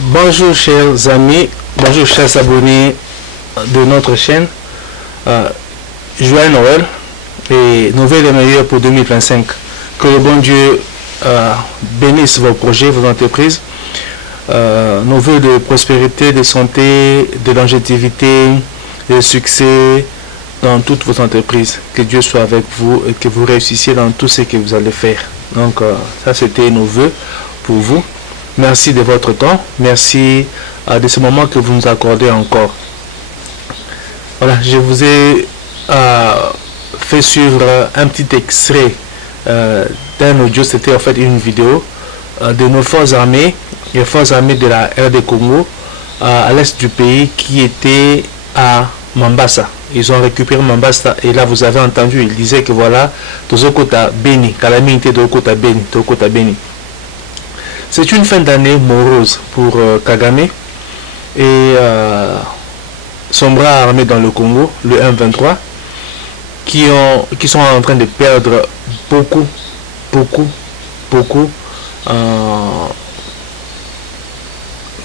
Bonjour chers amis, bonjour chers abonnés de notre chaîne. Joyeux Noël et nouvelles et meilleures pour 2025. Que le bon Dieu bénisse vos projets, vos entreprises. Nos vœux de prospérité, de santé, de longévité, de succès dans toutes vos entreprises. Que Dieu soit avec vous et que vous réussissiez dans tout ce que vous allez faire. Donc ça c'était nos vœux pour vous. Merci de votre temps. Merci de ce moment que vous nous accordez encore. Voilà, je vous ai fait suivre un petit extrait d'un audio. C'était en fait une vidéo de nos forces armées, les forces armées de la RD Congo à l'est du pays qui étaient à Mambasa. Ils ont récupéré Mambasa et là vous avez entendu, il disait que voilà, Tozokota Beni, calamité de Tokota Beni, Tokota Beni. C'est une fin d'année morose pour Kagame et son bras armé dans le Congo, le M23, qui sont en train de perdre beaucoup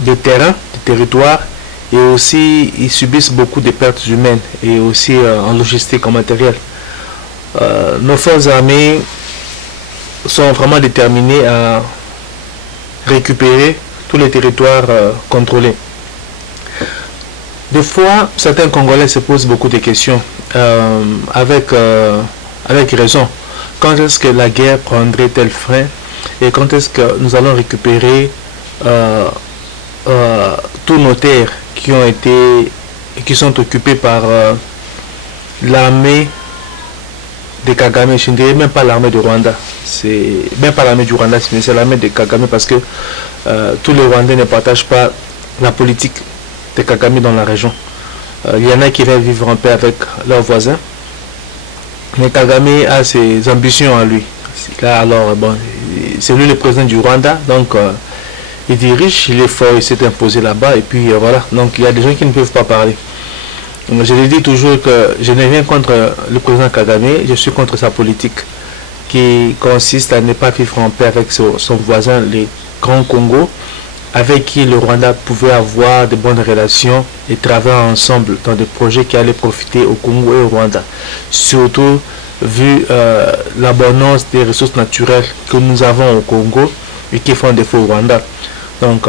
de terrain, de territoire, et aussi ils subissent beaucoup de pertes humaines et aussi en logistique, en matériel. Nos forces armées sont vraiment déterminées à récupérer tous les territoires contrôlés. Des fois, certains Congolais se posent beaucoup de questions avec raison. Quand est-ce que la guerre prendrait tel frein et quand est-ce que nous allons récupérer tous nos terres qui sont occupées par l'armée de Kagame. Je ne dirais même pas l'armée du Rwanda. C'est même pas l'armée du Rwanda, mais c'est l'armée de Kagame parce que tous les Rwandais ne partagent pas la politique de Kagame dans la région. Il y en a qui veulent vivre en paix avec leurs voisins, mais Kagame a ses ambitions à lui. Là, alors, bon, c'est lui le président du Rwanda, donc il dirige, il est fort, il s'est imposé là-bas, et puis voilà. Donc il y a des gens qui ne peuvent pas parler. Donc, je le dis toujours que je n'ai rien contre le président Kagame, je suis contre sa politique qui consiste à ne pas vivre en paix avec son voisin, les Grands Congo, avec qui le Rwanda pouvait avoir de bonnes relations et travailler ensemble dans des projets qui allaient profiter au Congo et au Rwanda. Surtout vu l'abondance des ressources naturelles que nous avons au Congo et qui font défaut au Rwanda. Donc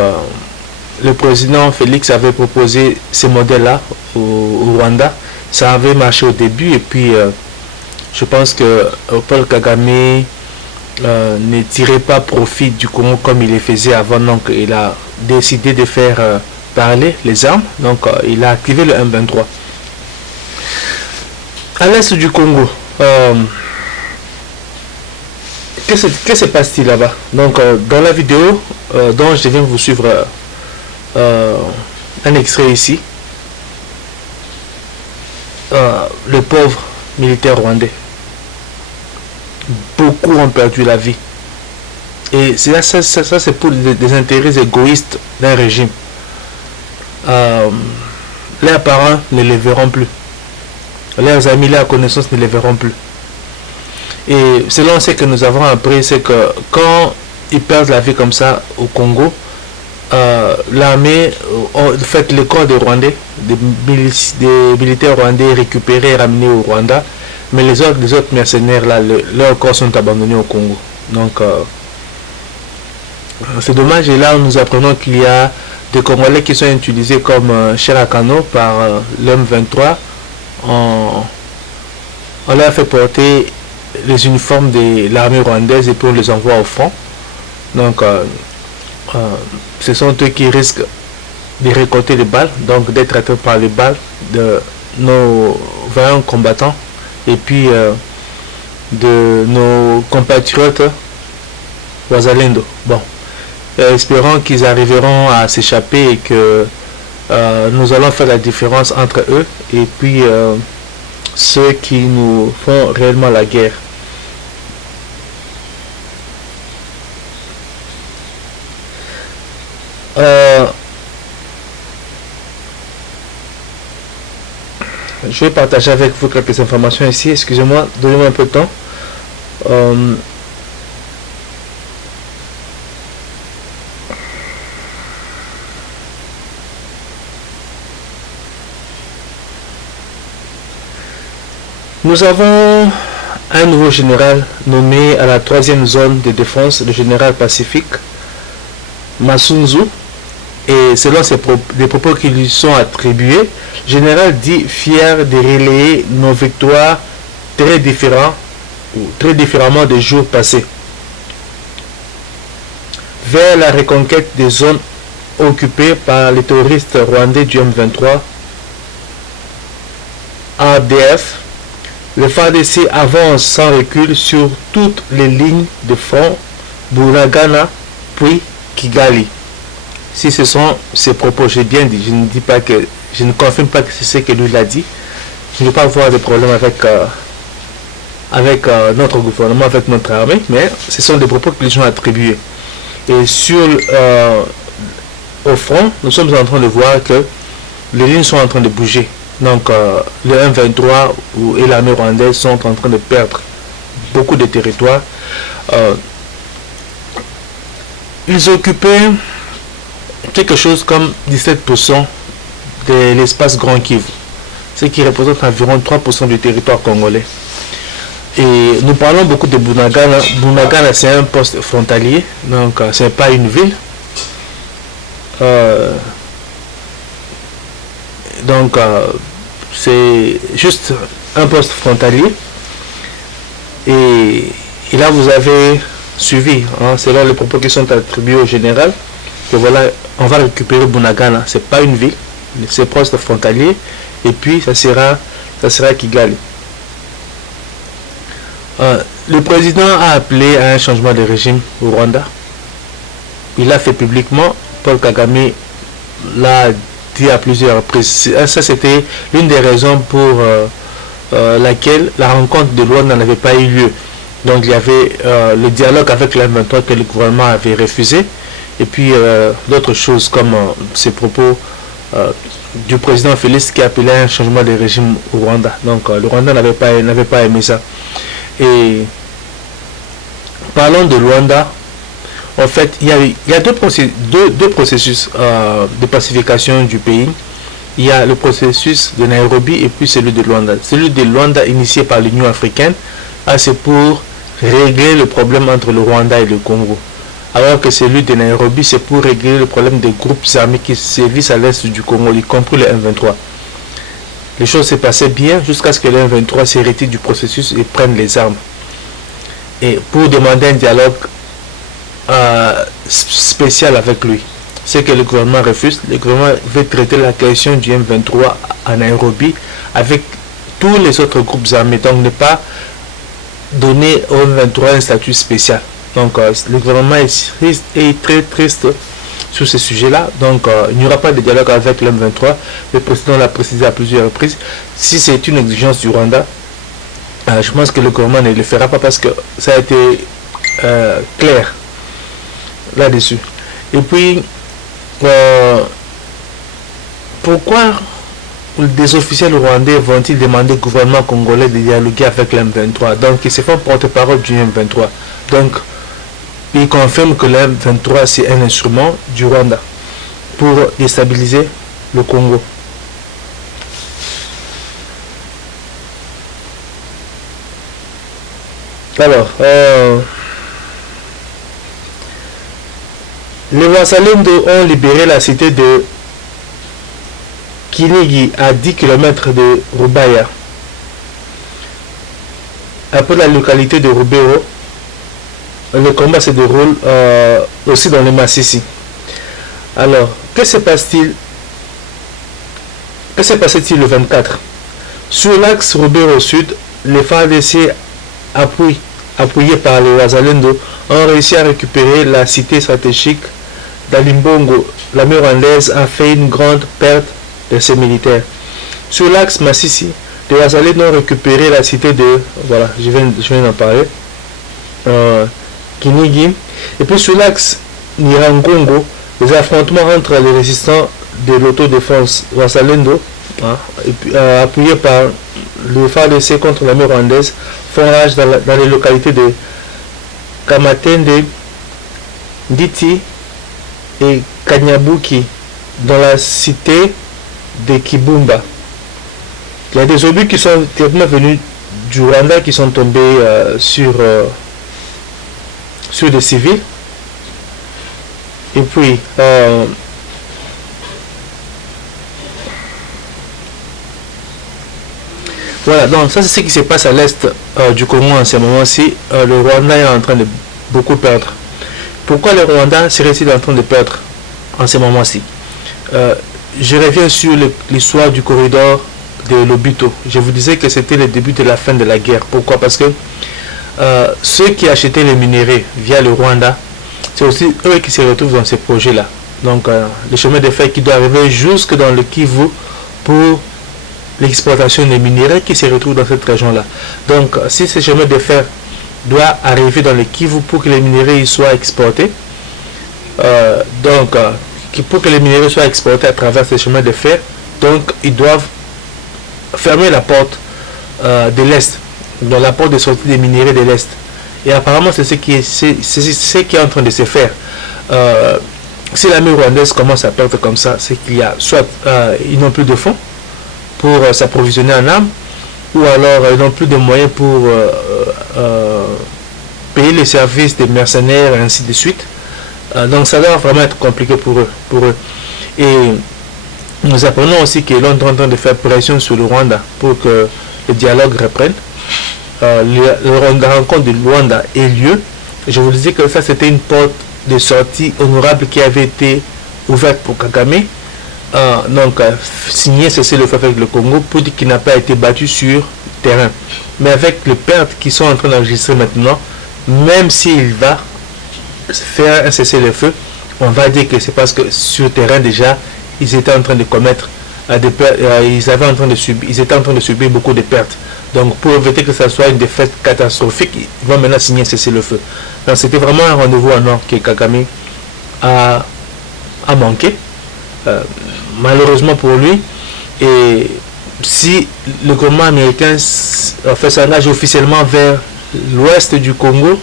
le président Félix avait proposé ce modèle-là au Rwanda. Ça avait marché au début et puis je pense que Paul Kagame ne tirait pas profit du Congo comme il le faisait avant. Donc il a décidé de faire parler les armes. Donc il a activé le M23. À l'est du Congo, que se passe-t-il là-bas? Donc dans la vidéo dont je viens vous suivre un extrait ici, le pauvre militaire rwandais, beaucoup ont perdu la vie et ça c'est pour des intérêts égoïstes d'un régime. Leurs parents ne les verront plus, leurs amis, leurs connaissances ne les verront plus. Et selon ce que nous avons appris, c'est que quand ils perdent la vie comme ça au Congo, l'armée fait le corps des Rwandais, des militaires rwandais récupérés et ramenés au Rwanda, mais les autres mercenaires là, leurs corps sont abandonnés au Congo. Donc c'est dommage. Et là nous apprenons qu'il y a des Congolais qui sont utilisés comme chair à canon par l'M23. On leur fait porter les uniformes de l'armée rwandaise et puis on les envoie au front. Donc ce sont eux qui risquent de récolter les balles, donc d'être atteint par les balles de nos vaillants combattants et puis de nos compatriotes Wazalendo. Bon, espérons qu'ils arriveront à s'échapper et que nous allons faire la différence entre eux et puis ceux qui nous font réellement la guerre. Je vais partager avec vous quelques informations ici. Excusez-moi, donnez-moi un peu de temps. Nous avons un nouveau général nommé à la 3e zone de défense, le général Pacifique, Masunzu, et selon les propos qui lui sont attribués, le général dit fier de relayer nos victoires très différemment des jours passés, vers la reconquête des zones occupées par les terroristes rwandais du M23, ADF. Le FARDC avance sans recul sur toutes les lignes de front, Bunagana, puis Kigali. Si ce sont ses propos, j'ai bien dit, je ne confirme pas que c'est ce que lui l'a dit. Je ne veux pas avoir de problème avec notre gouvernement, avec notre armée, mais ce sont des propos qui lui sont attribués. Et au front, nous sommes en train de voir que les lignes sont en train de bouger. Donc le M23 et l'armée rwandaise sont en train de perdre beaucoup de territoires. Ils occupaient quelque chose comme 17% de l'espace Grand Kivu, ce qui représente environ 3% du territoire congolais. Et nous parlons beaucoup de Bunagana. Bunagana, c'est un poste frontalier, donc ce n'est pas une ville. Donc c'est juste un poste frontalier, et là vous avez suivi, selon les propos qui sont attribués au général, que voilà, on va récupérer Bunagana. C'est pas une ville, c'est poste frontalier, et puis ça sera Kigali. Le président a appelé à un changement de régime au Rwanda. Il l'a fait publiquement. Paul Kagame l'a dit à plusieurs reprises. Ça, c'était l'une des raisons pour laquelle la rencontre de Luanda n'avait pas eu lieu. Donc il y avait le dialogue avec la M23 que le gouvernement avait refusé, et puis d'autres choses comme ces propos du président Félix qui appelait à un changement de régime au Rwanda. Donc le Rwanda n'avait pas aimé ça. Et parlons de Luanda. En fait, il y a deux processus de pacification du pays. Il y a le processus de Nairobi et puis celui de Luanda. Celui de Luanda, initié par l'Union africaine, c'est pour régler le problème entre le Rwanda et le Congo. Alors que celui de Nairobi, c'est pour régler le problème des groupes armés qui sévissent à l'est du Congo, y compris le M23. Les choses se passaient bien jusqu'à ce que le M23 se retire du processus et prenne les armes. Et pour demander un dialogue spécial avec lui, ce que le gouvernement refuse. Le gouvernement veut traiter la question du M23 à Nairobi avec tous les autres groupes armés, donc ne pas donner au M23 un statut spécial. Donc le gouvernement est très triste sur ce sujet-là. Donc il n'y aura pas de dialogue avec le M23. Le président l'a précisé à plusieurs reprises. Si c'est une exigence du Rwanda, je pense que le gouvernement ne le fera pas, parce que ça a été clair là-dessus. Et puis pourquoi des officiels rwandais vont-ils demander au gouvernement congolais de dialoguer avec le M23? Donc ils se font porte-parole du M23. Donc ils confirment que le M23 c'est un instrument du Rwanda pour déstabiliser le Congo. Alors les Wazalendo ont libéré la cité de Kinigi à 10 km de Rubaya. Après la localité de Rubero, le combat se déroule aussi dans le Massissi. Alors, que se passe-t-il? Que s'est passé-il le 24? Sur l'axe Rubero Sud, les FARDC appuyés par les Wazalendo ont réussi à récupérer la cité stratégique d'Alimbongo. L'armée rwandaise a fait une grande perte de ses militaires. Sur l'axe Massissi, les Wazalendo ont récupéré la cité de, voilà, je viens d'en parler, Kinigi. Et puis sur l'axe Nirangongo, les affrontements entre les résistants de l'autodéfense Wazalendo, appuyés par le FARDC contre l'armée rwandaise font rage dans les localités de Kamatende, Nditi et Kanyabuki, dans la cité de Kibumba. Il y a des obus qui sont venus du Rwanda qui sont tombés sur des civils. Et puis, voilà, donc ça c'est ce qui se passe à l'est du Congo en ce moment-ci. Le Rwanda est en train de beaucoup perdre. Pourquoi le Rwanda serait-il en train de perdre en ce moment-ci? Je reviens sur l'histoire du corridor de Lobito. Je vous disais que c'était le début de la fin de la guerre. Pourquoi? Parce que ceux qui achetaient les minéraux via le Rwanda, c'est aussi eux qui se retrouvent dans ces projets-là. Donc le chemin de fer qui doit arriver jusque dans le Kivu pour l'exploitation des minéraux qui se retrouvent dans cette région-là. Donc si ce chemin de fer doit arriver dans le Kivu pour que les minéraux soient exportés, pour que les minéraux soient exportés à travers ce chemin de fer, donc ils doivent fermer la porte de l'Est, dans la porte de sortie des minéraux de l'Est. Et apparemment, c'est ce qui est en train de se faire. Si l'armée rwandaise commence à perdre comme ça, c'est qu'il y a soit ils n'ont plus de fonds pour s'approvisionner en armes, ou alors ils n'ont plus de moyens pour payer les services des mercenaires et ainsi de suite. Donc ça doit vraiment être compliqué pour eux. Et nous apprenons aussi qu'ils sont en train de faire pression sur le Rwanda pour que le dialogue reprenne. La rencontre de Luanda ait lieu. Je vous disais que ça c'était une porte de sortie honorable qui avait été ouverte pour Kagame. Signer cessez-le-feu avec le Congo pour dire qu'il n'a pas été battu sur terrain. Mais avec les pertes qui sont en train d'enregistrer maintenant, même s'il va faire un cessez-le-feu, on va dire que c'est parce que sur terrain déjà ils étaient en train de commettre ils étaient en train de subir beaucoup de pertes. Donc pour éviter que ça soit une défaite catastrophique, ils vont maintenant signer un cessez-le-feu. Donc c'était vraiment un rendez-vous en or que Kagame a manqué, malheureusement pour lui. Et si le gouvernement américain s'engage officiellement vers l'ouest du Congo,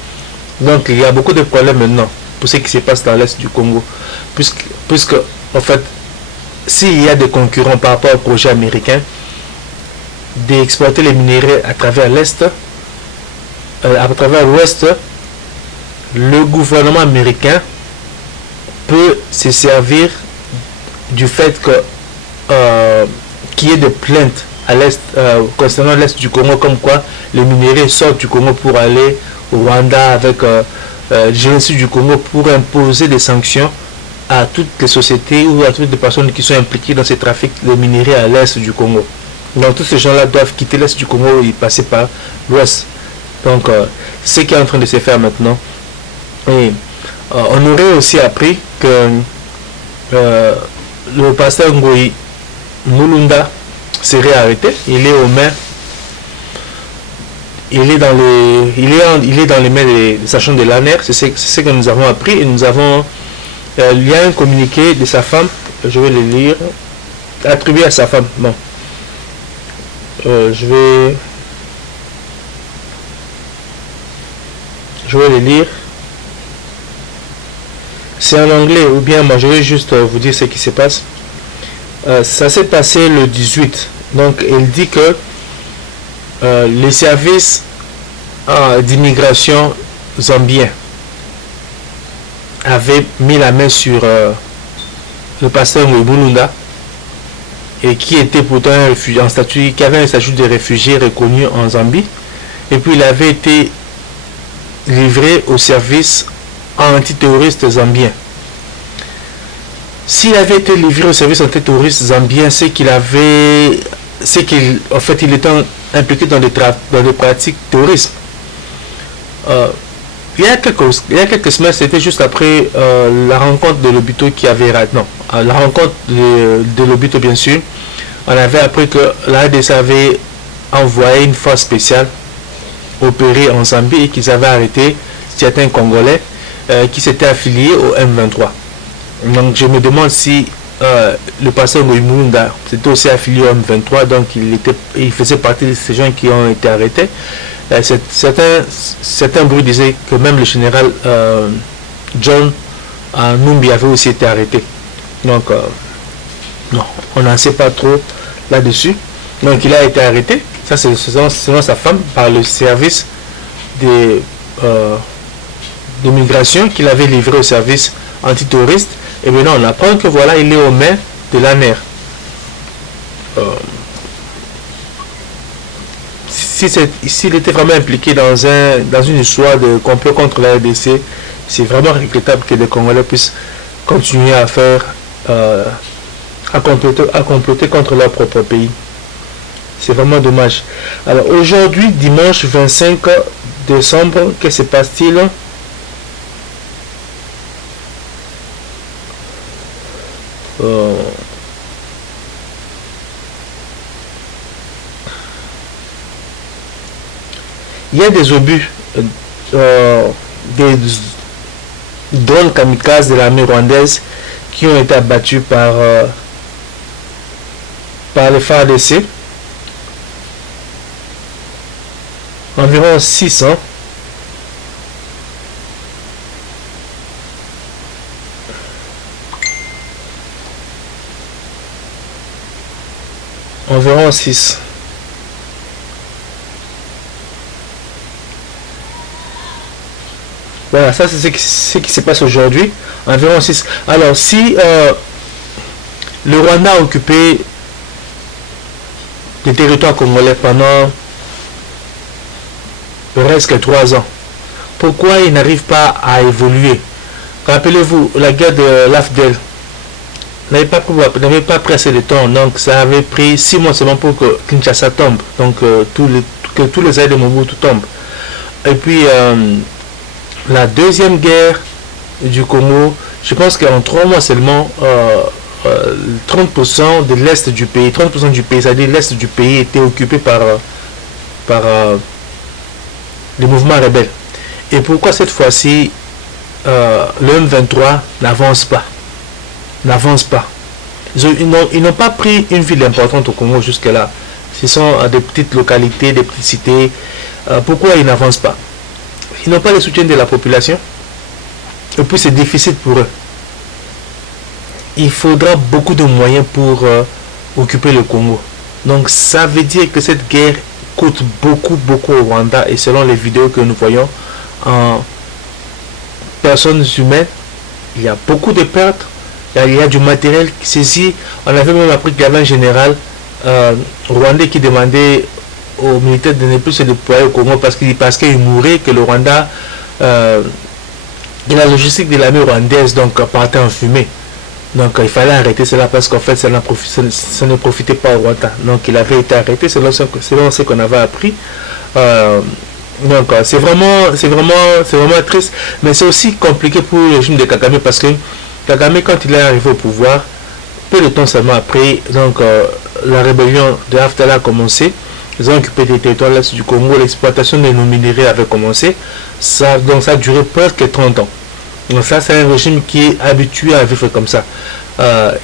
donc il y a beaucoup de problèmes maintenant pour ce qui se passe dans l'est du Congo, puisque en fait s'il y a des concurrents par rapport au projet américain d'exploiter les minéraux à travers l'est, à travers l'ouest, le gouvernement américain peut se servir du fait que qu'il y ait des plaintes à l'est concernant l'est du Congo, comme quoi les minéraux sortent du Congo pour aller au Rwanda avec le génocide du Congo, pour imposer des sanctions à toutes les sociétés ou à toutes les personnes qui sont impliquées dans ces trafics de minéraux à l'est du Congo. Donc tous ces gens-là doivent quitter l'est du Congo et passer par l'ouest. Donc c'est ce qui est en train de se faire maintenant. Et on aurait aussi appris que le pasteur Ngoyi Mulunda serait arrêté. Il est au maire. Il est dans les mains des sachants de l'ANER. C'est ce que nous avons appris. Et nous avons il y a un communiqué de sa femme. Je vais le lire. Attribué à sa femme. Bon. Je vais le lire. C'est en anglais, ou bien moi je vais juste vous dire ce qui se passe. Ça s'est passé le 18. Donc il dit que les services d'immigration zambiens avaient mis la main sur le pasteur Mulunda, et qui était pourtant un réfugié en statut, qui avait un statut de réfugié reconnu en Zambie, et puis il avait été livré au service antiterroriste zambien. S'il avait été livré au service antiterroriste zambien, c'est qu'il était impliqué dans des pratiques terroristes. Il y a quelques semaines, c'était juste après la rencontre de Lobito qui avait raté. Non, la rencontre de Lobito, bien sûr. On avait appris que la RDC avait envoyé une force spéciale opérer en Zambie et qu'ils avaient arrêté certains Congolais qui s'étaient affiliés au M23. Donc je me demande si le pasteur Ngoïmounda, c'était aussi affilié au M23, donc il faisait partie de ces gens qui ont été arrêtés. Certains bruits disaient que même le général John Numbi avait aussi été arrêté. Donc, non, on n'en sait pas trop là-dessus. Donc, il a été arrêté, ça c'est selon sa femme, par le service de migration qu'il avait livré au service antiterroriste. Et maintenant, on apprend que voilà, il est aux mains de l'ANER. S'il était vraiment impliqué dans une histoire de complot contre la RDC, c'est vraiment regrettable que les Congolais puissent continuer à faire à comploter contre leur propre pays. C'est vraiment dommage. Alors aujourd'hui, dimanche 25 décembre, que se passe-t-il? Il y a des obus, des drones kamikazes de l'armée rwandaise qui ont été abattus par les FARDC. Environ 600. Environ 6. Voilà, ça c'est ce qui se passe aujourd'hui. Environ 6. Alors, si le Rwanda a occupé le territoire congolais pendant presque 3 ans, pourquoi il n'arrive pas à évoluer? Rappelez-vous, la guerre de l'AFDEL n'avait pas pris assez de temps, donc ça avait pris 6 mois seulement pour que Kinshasa tombe, donc que tous les aides de Mobutu tombent. Et puis la deuxième guerre du Congo, je pense qu'en 3 mois seulement, 30% de l'est du pays, 30% du pays, c'est-à-dire l'est du pays était occupé par les mouvements rebelles. Et pourquoi cette fois-ci le M23 n'avance pas? Ils n'ont pas pris une ville importante au Congo jusque-là. Ce sont des petites localités, des petites cités. Pourquoi ils n'avancent pas? Ils n'ont pas le soutien de la population. Et puis c'est difficile pour eux. Il faudra beaucoup de moyens pour occuper le Congo. Donc ça veut dire que cette guerre coûte beaucoup au Rwanda. Et selon les vidéos que nous voyons en personnes humaines, il y a beaucoup de pertes. Il y a du matériel saisi. On avait même appris qu'il y avait un général rwandais qui demandait aux militaires de ne plus se déployer au Congo parce qu'il mourait, que le Rwanda de la logistique de l'armée rwandaise donc partait en fumée. Donc il fallait arrêter cela parce qu'en fait ça ne profitait pas au Rwanda. Donc il avait été arrêté selon ce qu'on avait appris. Donc c'est vraiment triste, mais c'est aussi compliqué pour le régime de Kagame parce que Kagame, quand il est arrivé au pouvoir, peu de temps seulement après, donc la rébellion de Haftala a commencé. Ils ont occupé des territoires de l'est du Congo, l'exploitation de nos minéraux avait commencé. Donc ça a duré presque 30 ans. Donc ça, c'est un régime qui est habitué à vivre comme ça.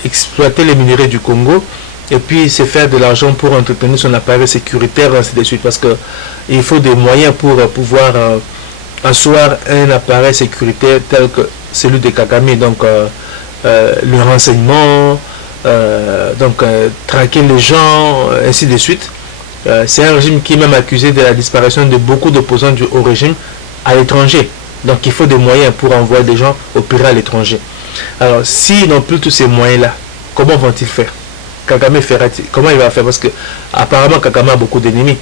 Exploiter les minéraux du Congo et puis se faire de l'argent pour entretenir son appareil sécuritaire, ainsi de suite. Parce qu'il faut des moyens pour pouvoir asseoir un appareil sécuritaire tel que celui de Kagame. Donc le renseignement, traquer les gens, ainsi de suite. C'est un régime qui est même accusé de la disparition de beaucoup d'opposants au régime à l'étranger. Donc il faut des moyens pour envoyer des gens opérer à l'étranger. Alors s'ils n'ont plus tous ces moyens-là, comment vont-ils faire? Kagame fera-t-il? Comment il va faire? Parce que apparemment Kagame a beaucoup d'ennemis.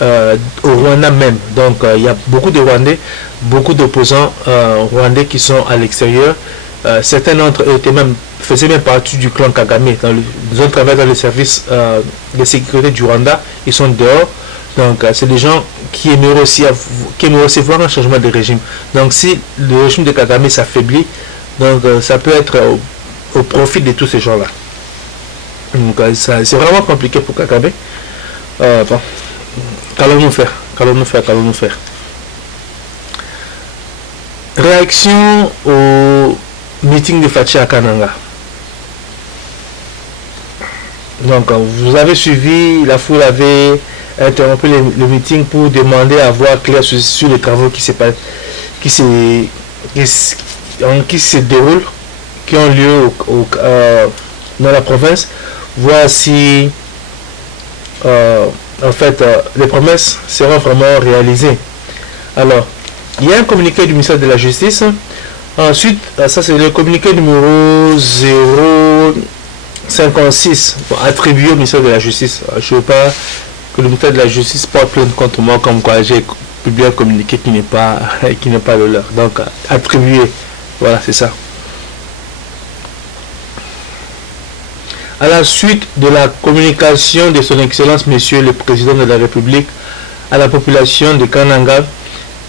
Au Rwanda même. Donc il y a beaucoup de Rwandais, beaucoup d'opposants rwandais qui sont à l'extérieur. Certains d'entre eux faisaient même partie du clan Kagame. Ils ont travaillé dans les services de sécurité du Rwanda. Ils sont dehors. Donc c'est des gens qui aimeraient aussi voir un changement de régime. Donc si le régime de Kagame s'affaiblit, donc ça peut être au profit de tous ces gens-là. Donc c'est vraiment compliqué pour Kagame. Bon. Qu'allons-nous faire? Réaction au meeting de Fachi à Kananga. Donc, vous avez suivi, la foule avait interrompu le meeting pour demander à voir clair sur les travaux qui se déroulent, qui ont lieu dans la province, voir si en fait les promesses seront vraiment réalisées. Alors, il y a un communiqué du ministère de la Justice. Ensuite, ça c'est le communiqué numéro 056 attribué au ministère de la Justice. Je ne veux pas que le ministère de la Justice porte plainte contre moi comme quoi j'ai publié un communiqué qui n'est pas le leur. Donc, attribué. Voilà, c'est ça. À la suite de la communication de son Excellence Monsieur le Président de la République à la population de Kananga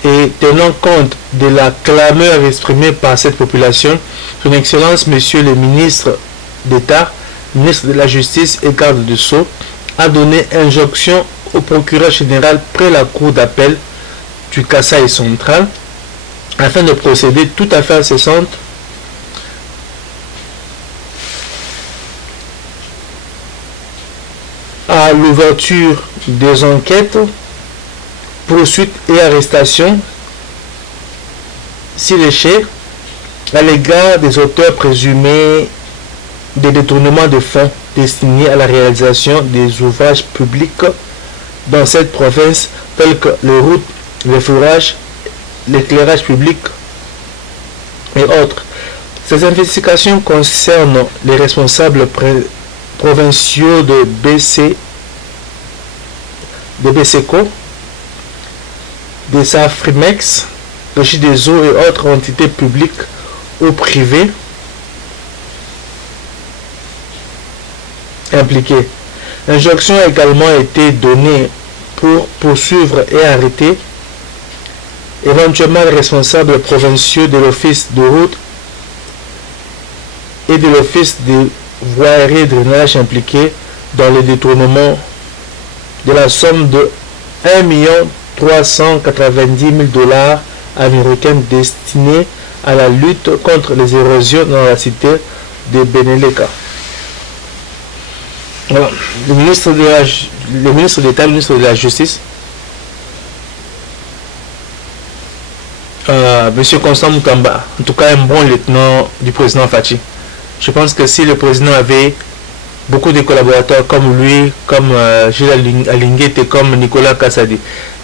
et tenant compte de la clameur exprimée par cette population, son Excellence Monsieur le Ministre d'État, Ministre de la Justice et Garde de Sceaux, a donné injonction au procureur général près la cour d'appel du Kasaï central afin de procéder tout à fait incessante à l'ouverture des enquêtes, poursuites et arrestations, si l'échec, à l'égard des auteurs présumés des détournements de fonds destinés à la réalisation des ouvrages publics dans cette province, tels que les routes, les fourrages, l'éclairage public et autres. Ces investigations concernent les responsables provinciaux de BCECO, des SAFRIMEX, Régie des eaux et autres entités publiques ou privées impliquées. L'injonction a également été donnée pour poursuivre et arrêter éventuellement les responsables provinciaux de l'office de route et de l'office de voirie et drainage impliqués dans le détournement de la somme de 1 390 000 $ américains destinés à la lutte contre les érosions dans la cité de Beneleka. Voilà. Le ministre d'État, le ministre de la Justice, Monsieur Constant Mutamba, en tout cas un bon lieutenant du président Fachi. Je pense que si le président avait beaucoup de collaborateurs comme lui, comme Gilles Alinguet et comme Nicolas Kassadi,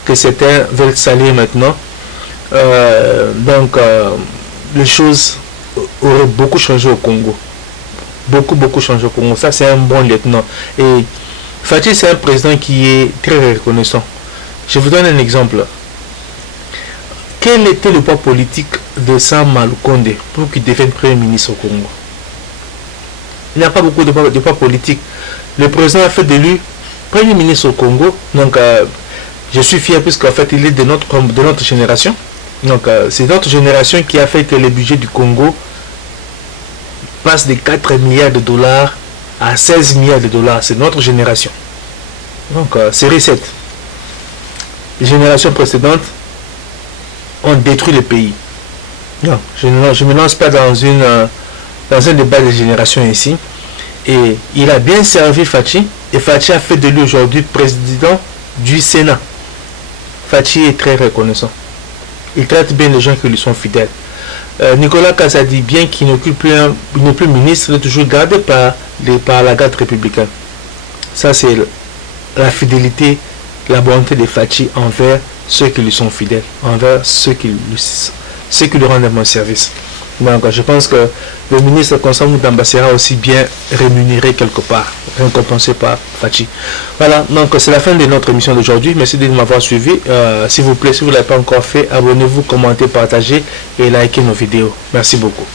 que certains veulent salir maintenant, donc les choses auraient beaucoup changé au Congo. Beaucoup changé au Congo. Ça, c'est un bon lieutenant. Et Fachi, c'est un président qui est très reconnaissant. Je vous donne un exemple. Quel était le poids politique de Sam Malukonde pour qu'il devienne Premier ministre au Congo? Il n'y a pas beaucoup de poids politique. Le président a fait de lui Premier ministre au Congo. Donc, je suis fier puisqu'en fait, il est de notre génération. Donc, c'est notre génération qui a fait que le budget du Congo passe de 4 milliards de dollars à 16 milliards de dollars. C'est notre génération. Donc, série 7. Les générations précédentes ont détruit le pays. Non, je ne me lance pas dans un débat de génération ici. Et il a bien servi Fachi. Et Fachi a fait de lui aujourd'hui président du Sénat. Fachi est très reconnaissant. Il traite bien les gens qui lui sont fidèles. Nicolas Kassadi, bien qu'il n'est plus ministre, il est toujours gardé par la garde républicaine. Ça, c'est la fidélité, la bonté de Fachi envers ceux qui lui sont fidèles, envers ceux qui lui rendent un bon service. Donc, je pense que le ministre Constant Mutamba sera aussi bien rémunéré quelque part, récompensé par Fachi. Voilà, donc c'est la fin de notre émission d'aujourd'hui. Merci de m'avoir suivi. S'il vous plaît, si vous ne l'avez pas encore fait, abonnez-vous, commentez, partagez et likez nos vidéos. Merci beaucoup.